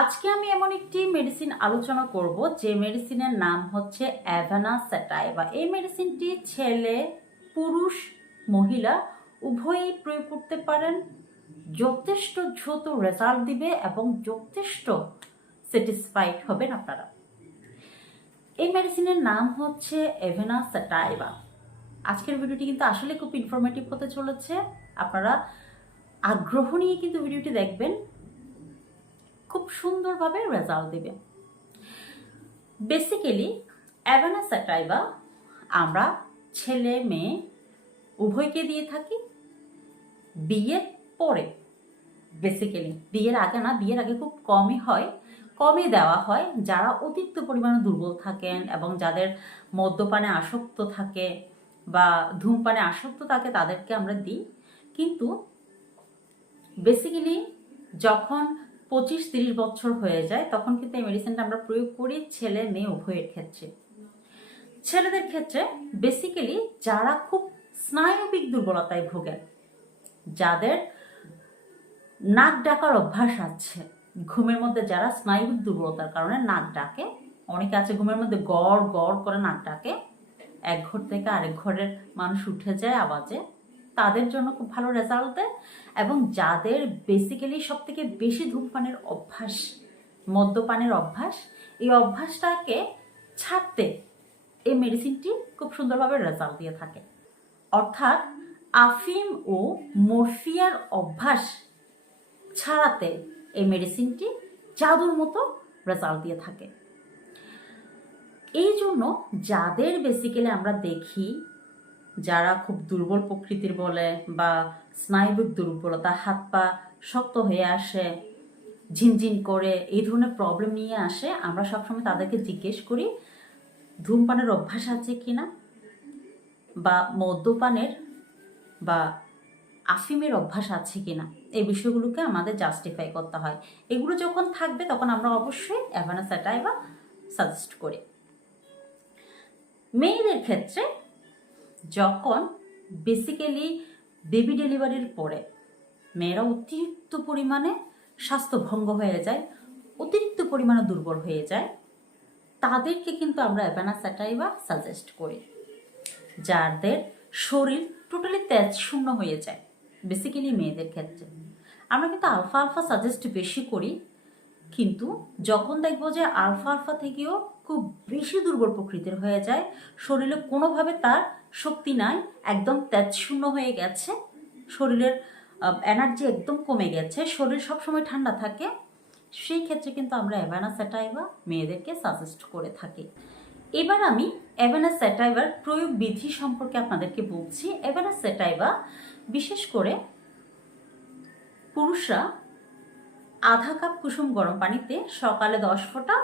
আজকে আমি এমন একটি মেডিসিন আলোচনা করব যে মেডিসিনের নাম হচ্ছে অ্যাভানা স্যাটাইভা। এই মেডিসিনটি ছেলে, পুরুষ, মহিলা উভয়ই প্রয়োগ করতে পারেন। যথেষ্ট দ্রুত রেজাল্ট দিবে এবং যথেষ্ট স্যাটিসফাইড হবেন আপনারা। এই মেডিসিনের নাম হচ্ছে অ্যাভানা স্যাটাইভা। আজকের ভিডিওটি কিন্তু আসলে খুব ইনফরমেটিভ হতে চলেছে। আপনারা আগ্রহ নিয়ে কিন্তু ভিডিওটি দেখবেন, খুব সুন্দরভাবে রেজাল্ট দেবে। বেসিক্যালি অ্যাভানা স্যাটাইভা আমরা ছেলে মেয়ে উভয়কে দিয়ে থাকি বিয়ের পরে। বেসিক্যালি বিয়ের আগে না, বিয়ের আগে খুব কমই দেওয়া হয়। যারা অতিরিক্ত পরিমাণে দুর্বল থাকেন এবং যাদের মদ্যপানে আসক্ত থাকে বা ধূমপানে আসক্ত থাকে তাদেরকে আমরা দিই। কিন্তু বেসিক্যালি যখন 25-30 বছর হয়ে যায় তখন কিন্তু এই মেডিসিনটা আমরা প্রয়োগ করি ছেলে মেয়ে উভয়ের ক্ষেত্রে। ছেলেদের ক্ষেত্রে বেসিক্যালি যারা খুব স্নায়বিক দুর্বলতায় ভোগেন, যাদের নাক ডাকার অভ্যাস আছে, ঘুমের মধ্যে যারা স্নায়বিক দুর্বলতার কারণে নাক ডাকে, অনেকে আছে ঘুমের মধ্যে গড় গড় করে নাক ডাকে, এক ঘর থেকে আরেক ঘরের মানুষ উঠে যায় আওয়াজে, তাদের জন্য খুব ভালো রেজাল্ট দেয়। এবং যাদের বেসিক্যালি সব থেকে বেশি ধূমপানের অভ্যাস, মদ্যপানের অভ্যাস, এই অভ্যাসটাকে ছাড়তে এই মেডিসিনটি খুব সুন্দরভাবে রেজাল্ট দিয়ে থাকে। অর্থাৎ আফিম ও মরফিয়ার অভ্যাস ছাড়াতে এই মেডিসিনটি জাদুর মতো রেজাল্ট দিয়ে থাকে। এই জন্য যাদের বেসিক্যালি আমরা দেখি যারা খুব দুর্বল প্রকৃতির বলে বা স্নায়বিক দুর্বলতা, হাত পা শক্ত হয়ে আসে, ঝিনঝিন করে, এই ধরনের প্রবলেম নিয়ে আসে, আমরা সবসময় তাদেরকে জিজ্ঞেস করি ধূমপানের অভ্যাস আছে কিনা বা মদ্যপানের বা আফিমের অভ্যাস আছে কিনা। এই বিষয়গুলোকে আমাদের জাস্টিফাই করতে হয়। এগুলো যখন থাকবে তখন আমরা অবশ্যই অ্যাভানা স্যাটাইভা সাজেস্ট করি। মেয়েদের ক্ষেত্রে যখন বেসিক্যালি বেবি ডেলিভারির পরে মেয়েরা অতিরিক্ত পরিমাণে স্বাস্থ্যভঙ্গ হয়ে যায়, অতিরিক্ত পরিমাণে দুর্বল হয়ে যায়, তাদেরকে কিন্তু আমরা অ্যাভানা স্যাটাইভা সাজেস্ট করি। যাদের শরীর টোটালি তেজ শূন্য হয়ে যায়, বেসিক্যালি মেয়েদের ক্ষেত্রে আমরা কিন্তু আলফা আলফা সাজেস্ট বেশি করি। কিন্তু যখন দেখবো যে আলফা আলফা থেকেও খুব বেশি দুর্বল প্রকৃতির হয়ে যায়, শরীরে কোনোভাবে তার শক্তি নাই, একদম তেজ শূন্য হয়ে গেছে, শরীরের এনার্জি একদম কমে গেছে, শরীর সবসময় ঠান্ডা থাকে, সেই ক্ষেত্রে কিন্তু আমরা অ্যাভানা স্যাটাইভা মেয়েদেরকে সাজেস্ট করে থাকি। এবার আমি অ্যাভানা স্যাটাইভার প্রয়োগ বিধি সম্পর্কে আপনাদেরকে বলছি। অ্যাভানা স্যাটাইভা বিশেষ করে পুরুষরা আধা কাপ কুসুম গরম পানিতে সকালে 10 ফোঁটা,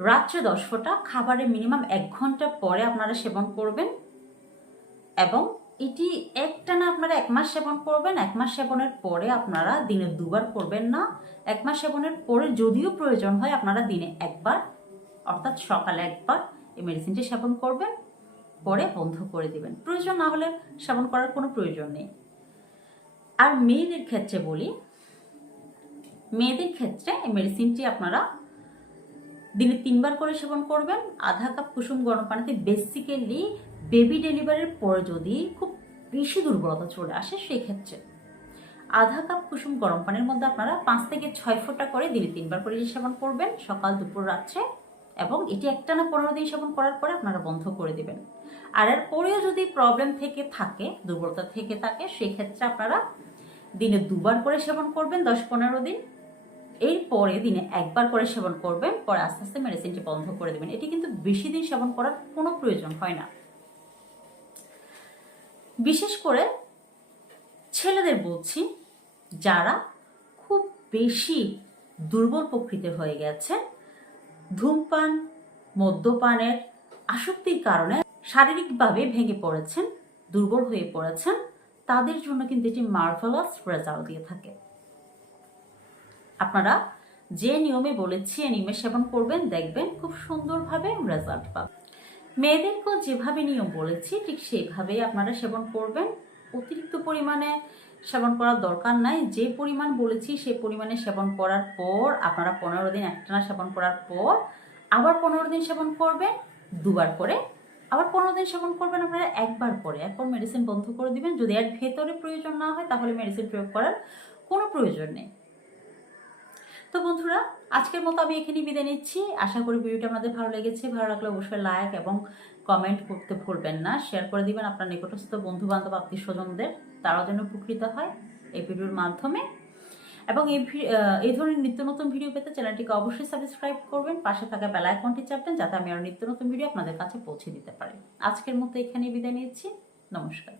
রাত্রে 10 ফোঁটা, খাবারের মিনিমাম 1 ঘন্টা পরে আপনারা সেবন করবেন। এবং এটি একটানা আপনারা 1 মাস সেবন করবেন। 1 মাস সেবনের পরে আপনারা দিনে 2 বার করবেন না। 1 মাস সেবনের পরে যদিও প্রয়োজন হয় আপনারা দিনে 1 বার, অর্থাৎ সকালে 1 বার এই মেডিসিনটি সেবন করবেন, পরে বন্ধ করে দিবেন। প্রয়োজন না হলে সেবন করার কোনো প্রয়োজন নেই। আর মেয়েদের ক্ষেত্রে বলি, মেয়েদের ক্ষেত্রে এই মেডিসিনটি আপনারা দিনে 3 বার করে সেবন করবেন। আধা কাপ কুসুম গরম পানিতে, বেসিক্যালি বেবি ডেলিভারির পরে যদি খুব বেশি দুর্বলতা চলে আসে সেই ক্ষেত্রে আধা কাপ কুসুম গরম পানির মধ্যে আপনারা 5 থেকে 6 ফোঁটা করে দিনে 3 বার করে সেবন করবেন, সকাল, দুপুর, রাত্রে। এবং এটি একটানা 15 দিন সেবন করার পরে আপনারা বন্ধ করে দিবেন। আর এর পরেও যদি প্রবলেম থেকে থাকে, দুর্বলতা থেকে থাকে, সেই ক্ষেত্রে আপনারা দিনে 2 বার করে সেবন করবেন 10-15 দিন। এরপরে দিনে 1 বার করে সেবন করবেন, পরে আস্তে আস্তে মেডিসিনটি বন্ধ করে দেবেন। এটি কিন্তু বেশি দিন সেবন করার কোনো প্রয়োজন হয় না। বিশেষ করে ছেলেদের বলছি, যারা খুব বেশি দুর্বল প্রকৃতির হয়ে গেছে, ধূমপান, মদ্যপানের আসক্তির কারণে শারীরিকভাবে ভেঙে পড়েছেন, দুর্বল হয়ে পড়েছেন, তাদের জন্য কিন্তু এটি মার্ভেলাস রেজাল্ট দিয়ে থাকে। আপনারা যে নিয়মে বলেছি এই নিয়মে সেবন করবেন, দেখবেন খুব সুন্দরভাবে রেজাল্ট পাবেন। মেয়েদেরকেও যেভাবে নিয়ম বলেছি ঠিক সেইভাবেই আপনারা সেবন করবেন। অতিরিক্ত পরিমাণে সেবন করার দরকার নাই। যে পরিমাণ বলেছি সেই পরিমাণে সেবন করার পর আপনারা 15 দিন একটানা সেবন করার পর আবার 15 দিন সেবন করবেন দুবার করে, আবার 15 দিন সেবন করবেন আপনারা একবার করে, এরপর মেডিসিন বন্ধ করে দিবেন। যদি এর ভেতরে প্রয়োজন না হয় তাহলে মেডিসিন প্রয়োগ করার কোনো প্রয়োজন নেই। তো বন্ধুরা, আজকের মতো আমি এখানেই বিদায় নিচ্ছি। আশা করি ভিডিওটা আমাদের ভালো লেগেছে। ভালো লাগলে অবশ্যই লাইক এবং কমেন্ট করতে ভুলবেন না। শেয়ার করে দিবেন আপনার নিকটস্থ বন্ধু বান্ধব আত্মীয় স্বজনদের, তারাও যেন উপকৃত হয় এই ভিডিওর মাধ্যমে। এবং এই ধরনের নিত্য নতুন ভিডিও পেতে চ্যানেলটিকে অবশ্যই সাবস্ক্রাইব করবেন, পাশে থাকা বেল আইকনটি চাপবেন যাতে আমি আরও নিত্য নতুন ভিডিও আপনাদের কাছে পৌঁছে দিতে পারি। আজকের মতো এখানেই বিদায় নিচ্ছি। নমস্কার।